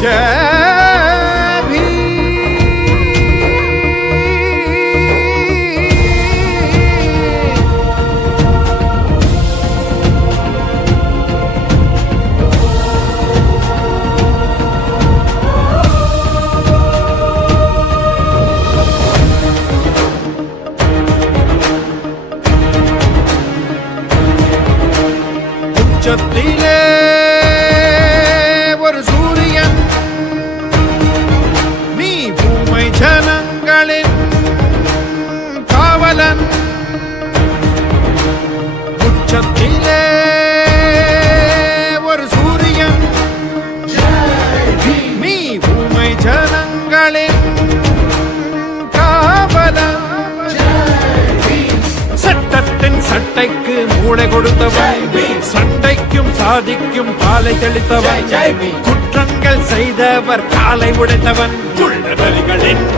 जय भी। பலன். உச்சத்திலே ஒரு சூரியன். நீ உமை ஜனங்களின் காவலன். சட்டத்தின் சட்டைக்கு மூளை கொடுத்தவன். சண்டைக்கும் சாதிக்கும் பாலை தெளித்தவன். குற்றங்கள் செய்தவர் காலை உடைத்தவன். குள்ளவர்களின்